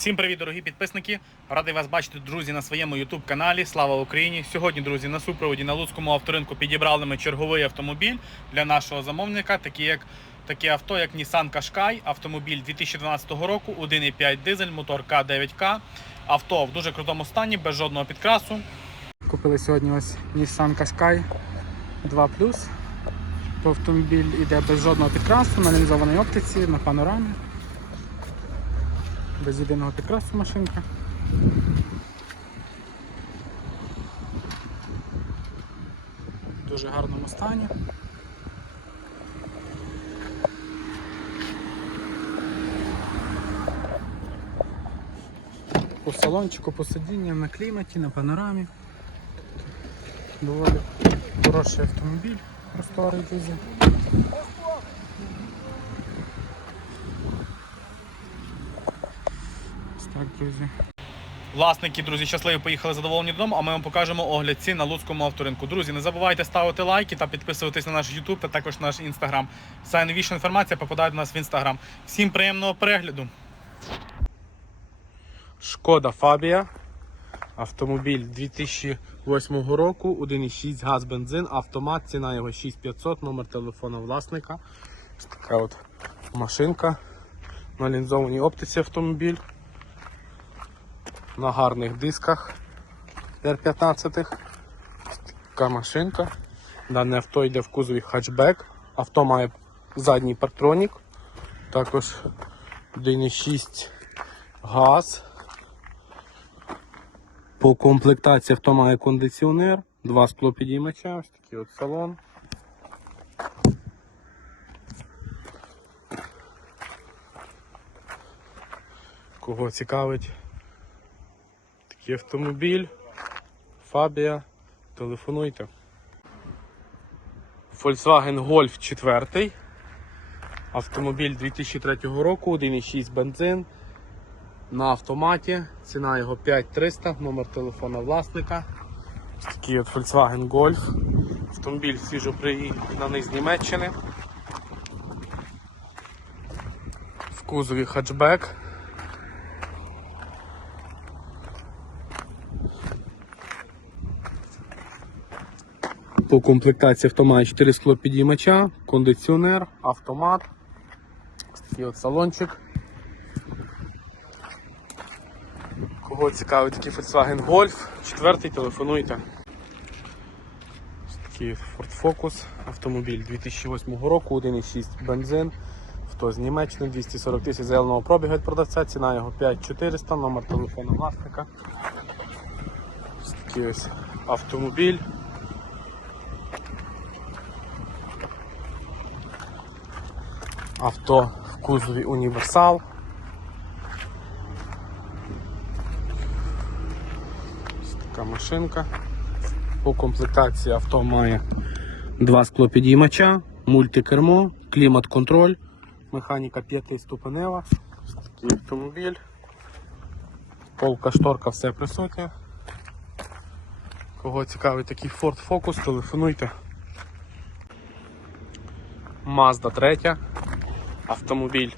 Всім привіт, дорогі підписники! Радий вас бачити, друзі, на своєму YouTube каналі. Слава Україні! Сьогодні, друзі, на супроводі на Луцькому авторинку підібрали ми черговий автомобіль для нашого замовника, такі як таке авто, як Nissan Qashqai, автомобіль 2012 року, 1,5 дизель, мотор К9К. Авто в дуже крутому стані, без жодного підкрасу. Купили сьогодні ось Nissan Qashqai 2 Автомобіль іде без жодного підкрасу, на лінзованій оптиці, на панорамі. Без єдиного підкрасу машинка. Дуже гарному стані. По салончику, по сидінням, на кліматі, на панорамі. Доволі хороший автомобіль, просторий дуже. Ось так, друзі. Власники, друзі, щасливі поїхали задоволені додому, а ми вам покажемо огляд цін на Луцькому авторинку. Друзі, не забувайте ставити лайки та підписуватись на наш YouTube та також наш Instagram. Вся найновіша інформація попадає до нас в Instagram. Всім приємного перегляду! Шкода Фабія. Автомобіль 2008 року, 1,6 газ бензин, автомат, ціна його 6500, номер телефона власника. Ось така от машинка. На лінзованій оптиці автомобіль. На гарних дисках R15. Така машинка. Дане авто йде в кузові хатчбек. Авто має задній партронік. Також 1,6 газ. По комплектації авто має кондиціонер, два склопідіймача, ось такий от салон. Кого цікавить такий автомобіль, Фабія, телефонуйте. Volkswagen Golf 4. Автомобіль 2003 року, 1,6 бензин на автоматі. Ціна його 5300, номер телефона власника. Ось такий от Volkswagen Golf. Автомобіль свіжо приїханий з Німеччини. В кузові хатчбек. По комплектації автомат 4 склопідіймача, кондиціонер, автомат. Такий от салончик. Кого цікавить такий Volkswagen Golf, четвертий телефонуйте. Ось Такий Ford Focus, автомобіль 2008 року, 1,6 бензин. Авто з Німеччини, 240 тисяч зеленого пробігу від продавця, ціна його 5400, номер телефону власника. Ось такий ось автомобіль. Авто в кузові універсал. Така машинка. По комплектації авто має два склопідіймача, мультикермо, клімат-контроль, механіка п'ятиступенева. Ось Такий автомобіль. Полка шторка, все присутнє. Кого цікавить такий Ford Focus, телефонуйте. Mazda 3. Автомобіль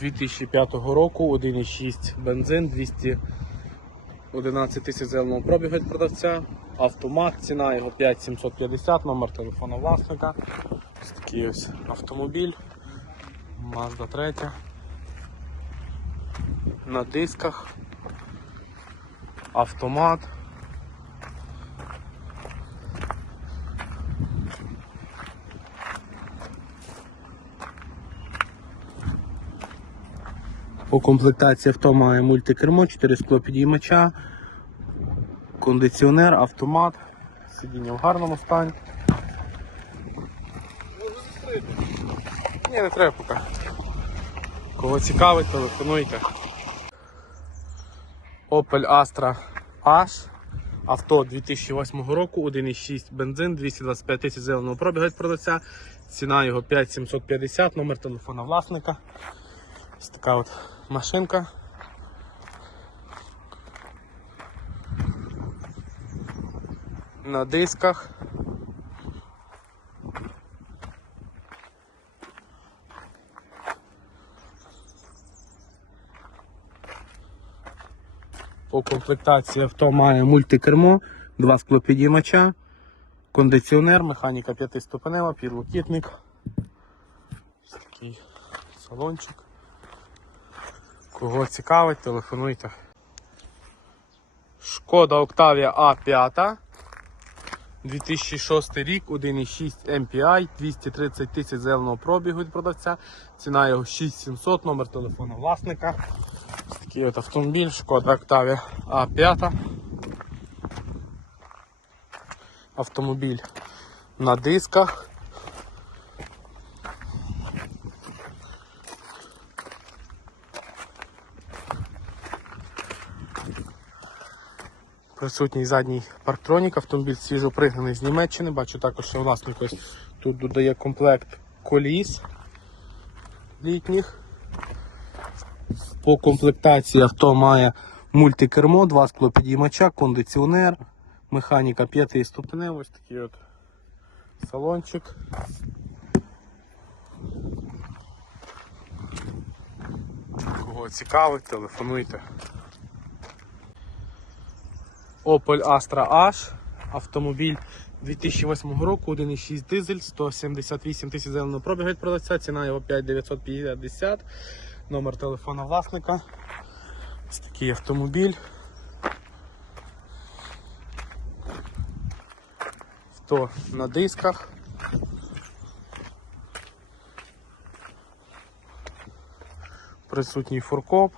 2005 року, 1,6 бензин, 200 11 тисяч зеленого пробігу від продавця, автомат, ціна його 5750, номер телефону власника. Ось такий ось автомобіль. Mazda 3. На дисках. Автомат. По комплектації авто має мультикермо, 4 скло підіймача, кондиціонер, автомат, сидіння в гарному стані. Ні, не треба поки. Кого цікавить, телефонуйте. Opel Astra H. Авто 2008 року, 1,6 бензин, 225 тисяч зеленого пробігу від продавця. Ціна його 5750, номер телефона власника. Ось така от машинка. На дисках. По комплектації авто має мультикермо, два склопідіймача, кондиціонер, механіка п'ятиступенева, підлокітник. Ось такий салончик. Кого цікавить, телефонуйте. Шкода Octavia A5. 2006 рік, 1,6 MPI, 230 тисяч зеленого пробігу від продавця. Ціна його 6700, номер телефону власника. Ось такий от автомобіль, Шкода Octavia A5. Автомобіль на дисках. Присутній задній парктронік, автомобіль свіжопригнаний з Німеччини. Бачу також, що власник ось тут додає комплект коліс літніх. По комплектації авто має мультикермо, два склопідіймача, кондиціонер, механіка 5 ступенева, ось такий от салончик. Кого цікавить, телефонуйте. Opel Astra H, автомобіль 2008 року, 1,6 дизель, 178 тисяч зеленого пробігу продавця, ціна його 5950, номер телефона власника. Ось такий автомобіль. Авто на дисках. Присутній фуркоп.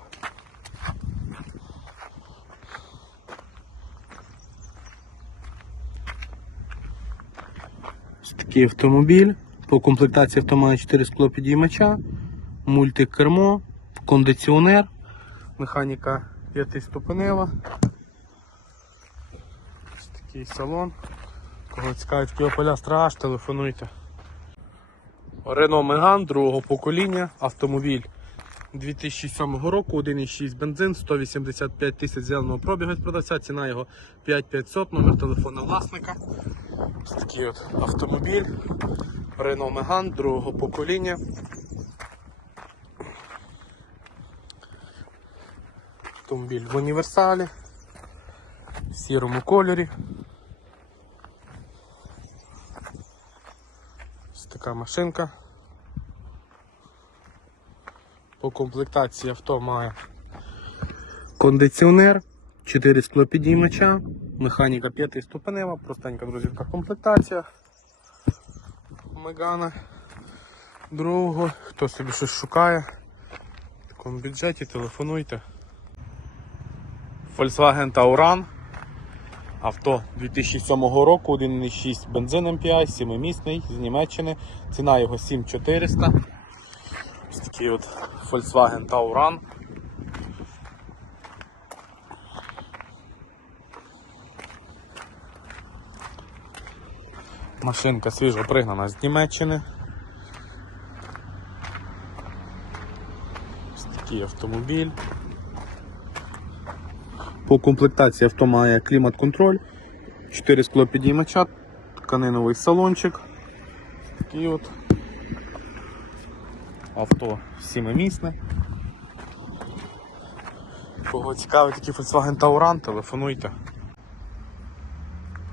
Ось такий автомобіль. По комплектації авто має 4 склопідіймача, мультикермо, кондиціонер, механіка 5-ступенева. Ось такий салон. Кого цікавить Opel Astra H, телефонуйте. Renault Megane другого покоління, автомобіль 2007 року, 1,6 бензин, 185 тисяч зеленого пробігу від продавця, ціна його 5500, номер телефона власника. Ось такий от автомобіль. Renault Megane другого покоління. Автомобіль в універсалі, в сірому кольорі. Ось така машинка. По комплектації авто має кондиціонер, 4 склопідіймача, механіка 5 ступенева, простенька друзівка комплектація. Мегана. Другого, хто собі щось шукає. В такому бюджеті телефонуйте. Volkswagen Tauran. Авто 2007 року, 1,6 бензин MPI, 7-місний з Німеччини. Ціна його 7400. Ось такий от Volkswagen Tauran. Машинка свіжо пригнана з Німеччини. Ось такий автомобіль. По комплектації авто має клімат-контроль, 4 склопідіймача, тканиновий салончик. Такий от авто сімимісне. Кого цікавить такий Volkswagen Tauran, телефонуйте.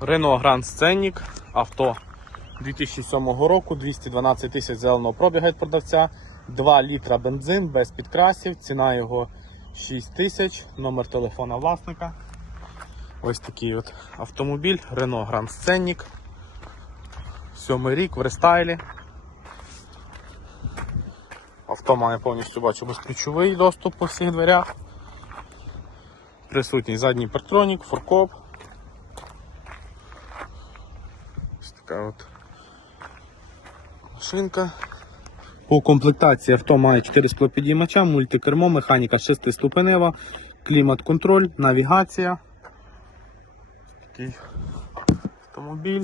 Renault Grand Scenic, авто 2007 року, 212 тисяч зеленого пробіга від продавця, 2 літра бензин без підкрасів, ціна його 6 тисяч, номер телефона власника. Ось такий от автомобіль Renault Grand Scenic. Сьомий рік в рестайлі. Авто має повністю бачу безключовий доступ по всіх дверях. Присутній задній партронік, фуркоп. Ось така от машинка. По комплектації авто має 4 склопідіймача, мультикермо, механіка 6-ступенева, клімат-контроль, навігація. Такий автомобіль.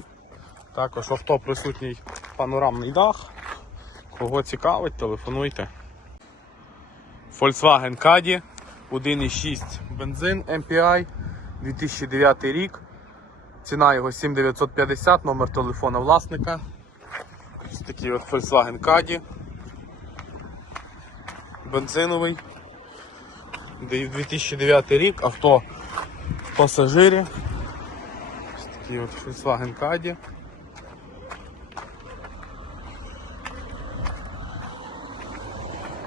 Також авто присутній панорамний дах. Кого цікавить, телефонуйте. Volkswagen Caddy 1,6 бензин MPI 2009 рік. Ціна його 7950, номер телефона власника. Ось такий от Volkswagen Caddy. Бензиновий. Де- 2009 рік, авто в пасажирі. Ось такий от Volkswagen Caddy.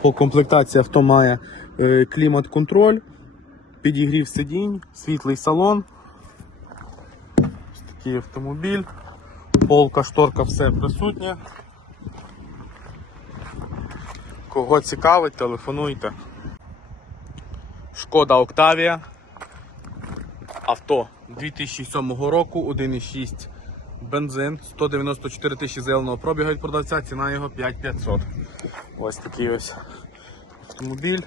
По комплектації авто має е, клімат-контроль, підігрів сидінь, світлий салон. Такий автомобіль. Полка, шторка, все присутнє. Кого цікавить, телефонуйте. Шкода Октавія. Авто 2007 року, 1,6 бензин, 194 тисячі зеленого пробігу від продавця, ціна його 5500. Ось такий ось автомобіль.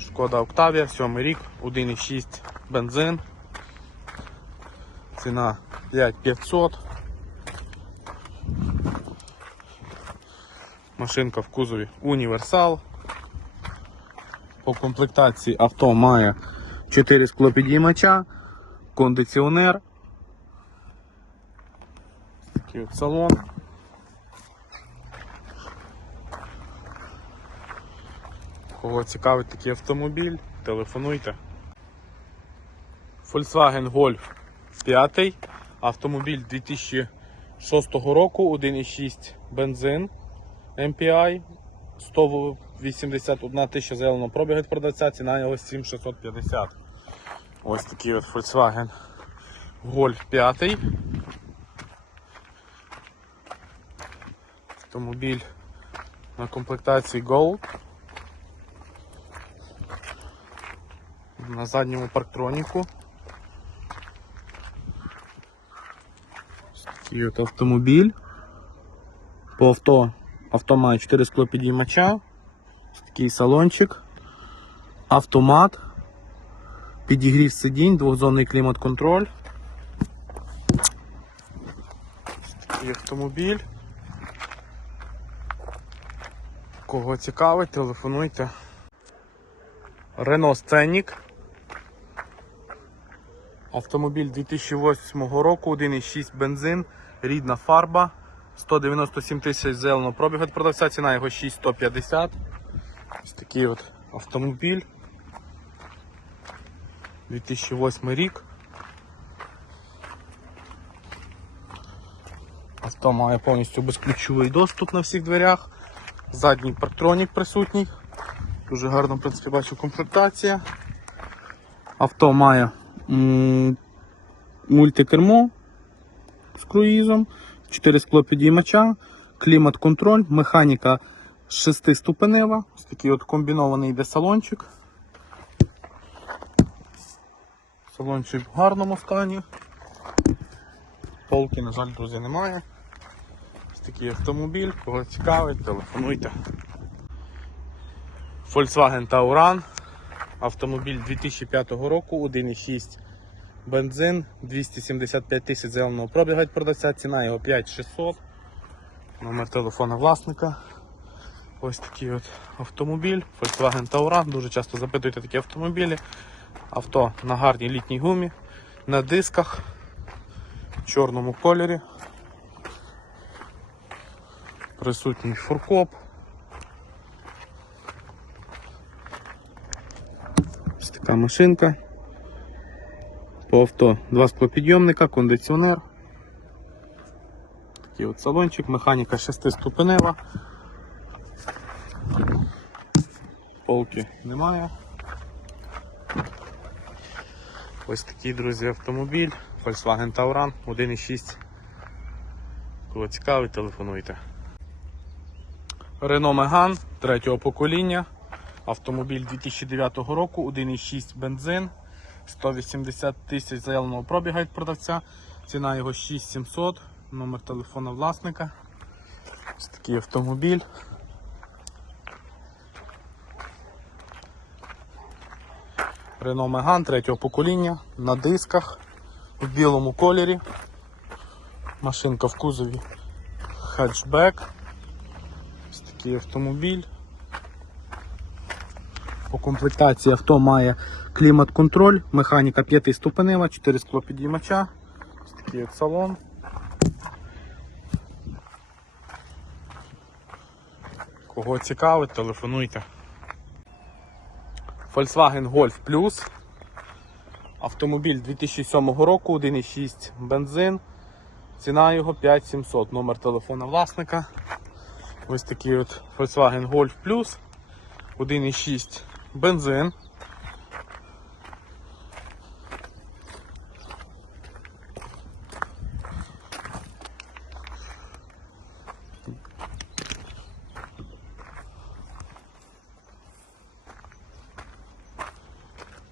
Шкода Октавія, 7 рік, 1,6 бензин. Ціна 5500. Машинка в кузові універсал. По комплектації авто має 4 склопідіймача, кондиціонер. Такий от салон. Кого цікавить такий автомобіль, телефонуйте. Volkswagen Golf 5. Автомобіль 2006 року, 1,6 бензин MPI. 181 тисяча зеленого пробігу від продавця, ціна його 7650. Ось такий от Volkswagen Golf 5. Автомобіль на комплектації Gold. На задньому парктроніку. Такий от автомобіль. По авто авто має 4 склопідіймача. Такий салончик. Автомат. Підігрів сидінь, двохзонний клімат-контроль. Такий автомобіль. Кого цікавить, телефонуйте. Renault Scenic. Автомобіль 2008 року, 1,6 бензин, рідна фарба, 197 тисяч зеленого пробігу від продавця, ціна його 6150. Ось такий от автомобіль. 2008 рік. Авто має повністю безключовий доступ на всіх дверях. Задній парктронік присутній. Дуже гарно, в принципі, бачу комплектація. Авто має мультикермо з круїзом, 4 склопідіймача, клімат-контроль, механіка 6-ступенева. Ось такий от комбінований йде салончик. Салончик в гарному стані. Полки, на жаль, друзі, немає. Ось такий автомобіль, кого цікавить, телефонуйте. Volkswagen Tauran. Автомобіль 2005 року, 1,6 бензин, 275 тисяч зеленого пробігу від продавця, ціна його 5600. Номер телефона власника. Ось такий от автомобіль. Volkswagen Tauran. Дуже часто запитуєте такі автомобілі. Авто на гарній літній гумі, на дисках, в чорному кольорі. Присутній фуркоп. Така машинка. По авто два склопідйомника, кондиціонер. Такий от салончик, механіка 6-ступенева. Полки немає. Ось такий, друзі, автомобіль. Volkswagen Tauran 1.6. Кого цікавить, телефонуйте. Renault Megane третього покоління. Автомобіль 2009 року, 1,6 бензин, 180 тисяч заявленого пробіга від продавця. Ціна його 6700, номер телефона власника. Ось такий автомобіль. Renault Megane третього покоління на дисках в білому кольорі. Машинка в кузові хетчбек. Ось такий автомобіль. По комплектації авто має клімат-контроль, механіка 5 ступенева, 4 склопідіймача. Ось такий от салон. Кого цікавить, телефонуйте. Volkswagen Golf Plus. Автомобіль 2007 року, 1,6 бензин. Ціна його 5700. Номер телефона власника. Ось такий от Volkswagen Golf Plus. 1,6 бензин.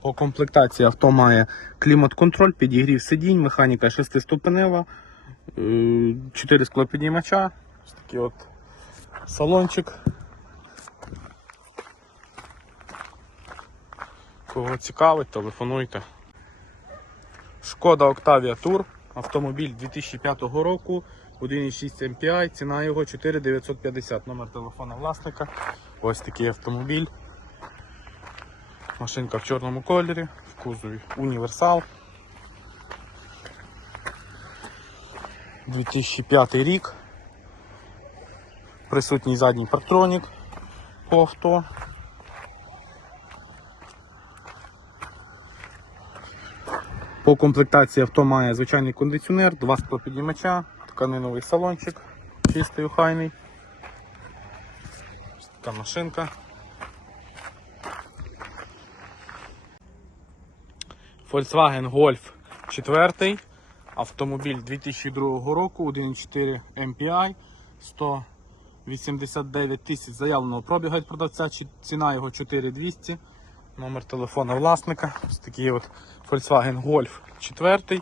По комплектації авто має клімат-контроль, підігрів сидінь, механіка 6-ступенева, 4 склопідіймача, ось такий от салончик. Кого цікавить, телефонуйте. Шкода Octavia Tour, автомобіль 2005 року, 1,6 MPI, ціна його 4950, номер телефона власника. Ось такий автомобіль. Машинка в чорному кольорі, в кузові універсал. 2005 рік. Присутній задній партронік по авто. По комплектації авто має звичайний кондиціонер, два склопіднімача, тканиновий салончик, чистий охайний. Ось така машинка. Volkswagen Golf 4. Автомобіль 2002 року, 1.4 MPI, 189 тисяч заявленого пробігу від продавця, ціна його 4200. Номер телефона власника. Ось такий от Volkswagen Golf 4.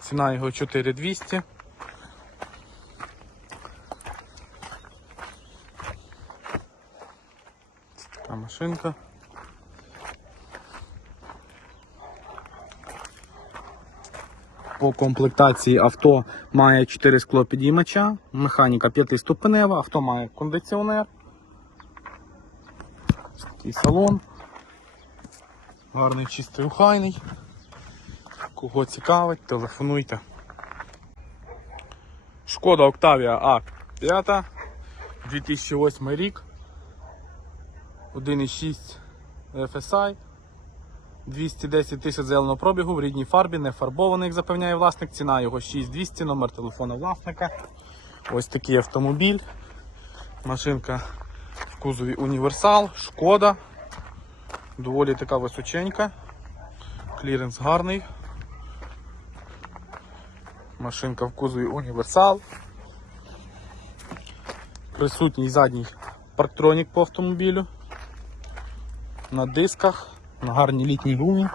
Ціна його 4200. Ось така машинка. По комплектації авто має 4 склопідіймача, механіка 5-ступенева, авто має кондиціонер. Такий салон. Гарний чистий охайний. Кого цікавить, телефонуйте. Шкода Octavia A5, 2008 рік. 1,6 FSI. 210 тисяч зеленого пробігу в рідній фарбі, не фарбований, як запевняє власник. Ціна його 6200, номер телефона власника. Ось такий автомобіль. Машинка в кузові універсал, шкода. Доволі така височенька. Кліренс гарний. Машинка в кузові універсал. Присутній задній парктронік по автомобілю. На дисках на гарній літній гумі.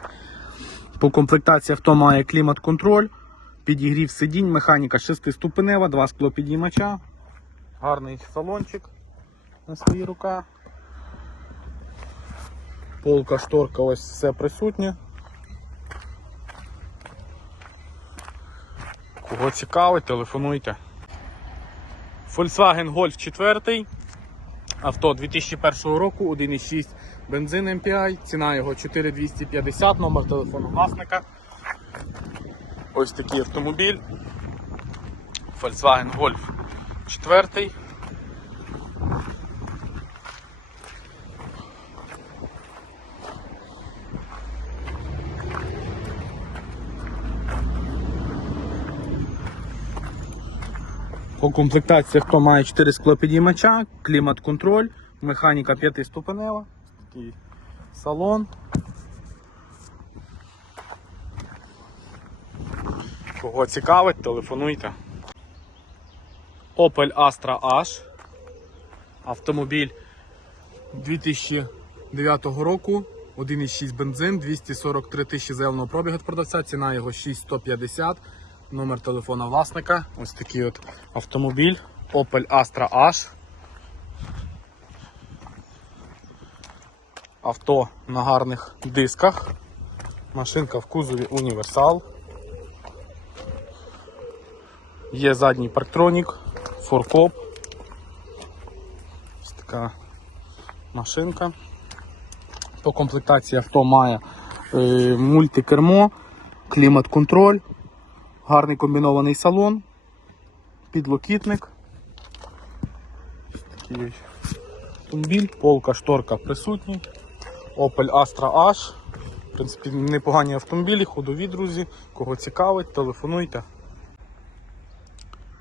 По комплектації авто має клімат-контроль, підігрів сидінь, механіка 6-ступенева, два склопідіймача, гарний салончик на свої рука. Полка, шторка, ось все присутнє. Кого цікавить, телефонуйте. Volkswagen Golf 4. Авто 2001 року, 1,6 бензин MPI, ціна його 4250, номер телефону власника. Ось такий автомобіль. Volkswagen Golf 4. По комплектації хто має 4 склопідіймача, клімат-контроль, механіка 5-ступенева, такий салон. Кого цікавить, телефонуйте. Opel Astra H. Автомобіль 2009 року, 1,6 бензин, 243 тисячі зеленого пробігу від продавця, ціна його 6150. Номер телефона власника. Ось такий от автомобіль Opel Astra H. Авто на гарних дисках. Машинка в кузові універсал. Є задній парктронік, форкоп. Ось така машинка. По комплектації авто має е, мультикермо, клімат-контроль, Гарний комбінований салон, підлокітник. Автомобіль, полка, шторка присутні. Opel Astra H. В принципі, непогані автомобілі, ходові, друзі. Кого цікавить, телефонуйте.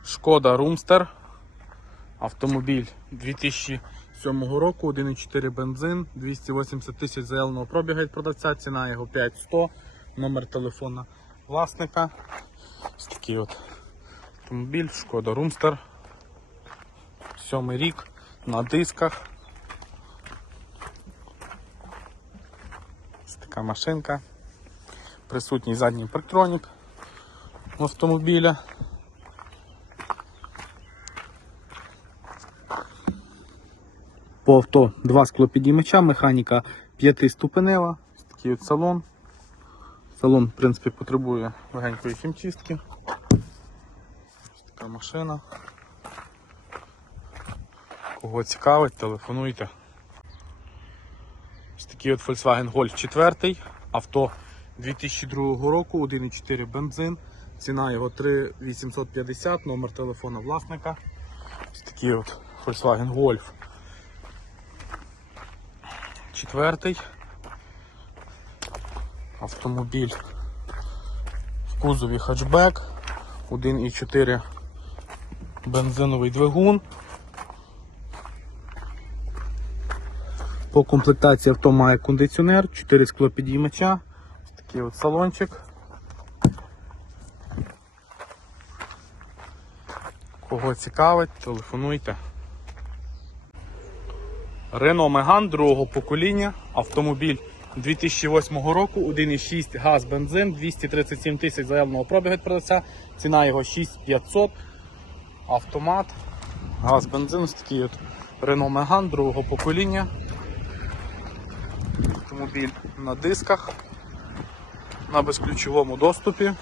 Шкода Румстер. Автомобіль 2007 року, 1,4 бензин, 280 тисяч заявленого пробіга від продавця, ціна його 5100, номер телефона власника. Ось такий от автомобіль, Шкода Румстер. Сьомий рік на дисках. Ось така машинка. Присутній задній парктронік автомобіля. По авто два склопідіймача, механіка п'ятиступенева. Такий от салон. Салон, в принципі, потребує легенької хімчистки. Ось така машина. Кого цікавить, телефонуйте. Ось такий от Volkswagen Golf 4. Авто 2002 року, 1,4 бензин. Ціна його 3850, номер телефона власника. Ось такий от Volkswagen Golf. Четвертий автомобіль в кузові хатчбек, 1,4 бензиновий двигун. По комплектації авто має кондиціонер, 4 склопідіймача. Такий от салончик. Кого цікавить, телефонуйте. Renault Megane другого покоління, автомобіль 2008 року, 1,6 газ бензин, 237 тисяч заявленого пробігу від продавця, ціна його 6500, автомат, газ бензин, ось такий от Renault Megane другого покоління. Автомобіль на дисках, на безключовому доступі.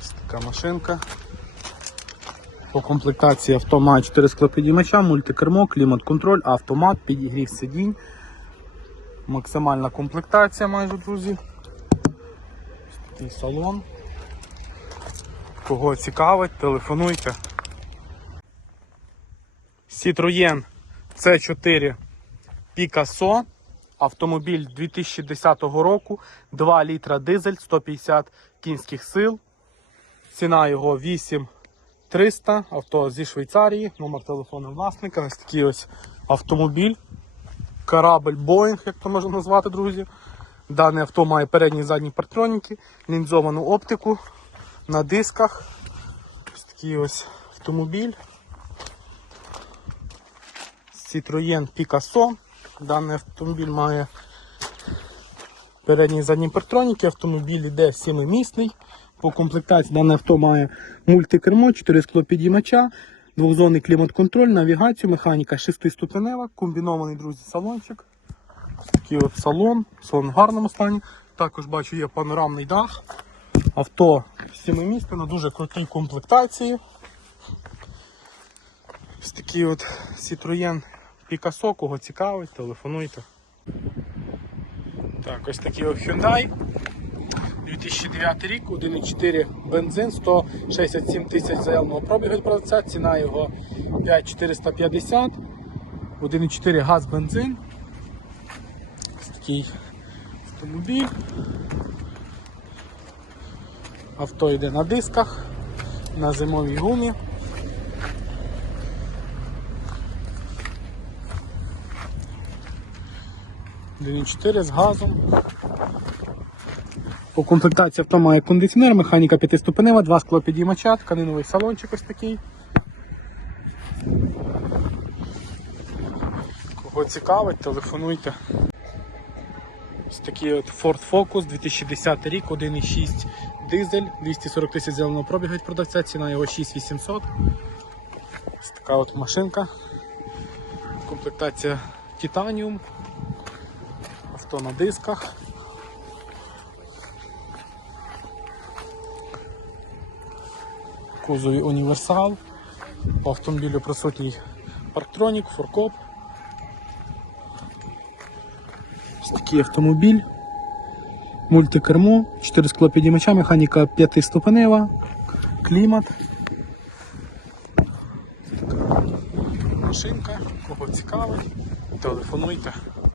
Ось така машинка. По комплектації авто має 4 склопідіймача, мультикермо, клімат-контроль, автомат, підігрів сидінь. Максимальна комплектація майже, друзі. Ось такий салон. Кого цікавить, телефонуйте. Citroën C4 Picasso. Автомобіль 2010 року, 2 літра дизель, 150 кінських сил. Ціна його 8300. Авто зі Швейцарії, номер телефону власника. Ось такий ось автомобіль. Корабль Boeing, як то можна назвати, друзі. Дане авто має передні і задні партроніки, лінзовану оптику на дисках. Ось такий ось автомобіль. Citroën Picasso. Даний автомобіль має передні і задні партроніки. Автомобіль іде сімимісний. По комплектації дане авто має мультикермо, 4 склопідіймача, двохзонний клімат-контроль, навігацію, механіка 6-ступенева, Комбінований, друзі, салончик. Такий от салон. Салон в гарному стані. Також бачу є панорамний дах. Авто сімимісне на дуже крутій комплектації. Ось такий от Citroën Picasso, кого цікавить, телефонуйте. Так, ось такий от Hyundai. 2009 рік, 1,4 бензин, 167 тисяч заявленого пробігу від продавця, ціна його 5450, 1,4 газ бензин. Такий автомобіль. Авто йде на дисках, на зимовій гумі. Один 4 з газом. По комплектації авто має кондиціонер, механіка 5-ступенева, 2 склопідіймача, тканиновий салончик ось такий. Кого цікавить, телефонуйте. Ось такий от Ford Focus 2010 рік, 1,6 дизель, 240 тисяч зеленого пробігу від продавця, ціна його 6800. Ось така от машинка. Комплектація Titanium. Авто на дисках. кузові універсал. По автомобілю присутній парктронік, форкоп. Ось такий автомобіль. Мультикермо, 4 скло підіймача, механіка 5 ступенева, клімат. Така машинка, кого цікавить, телефонуйте.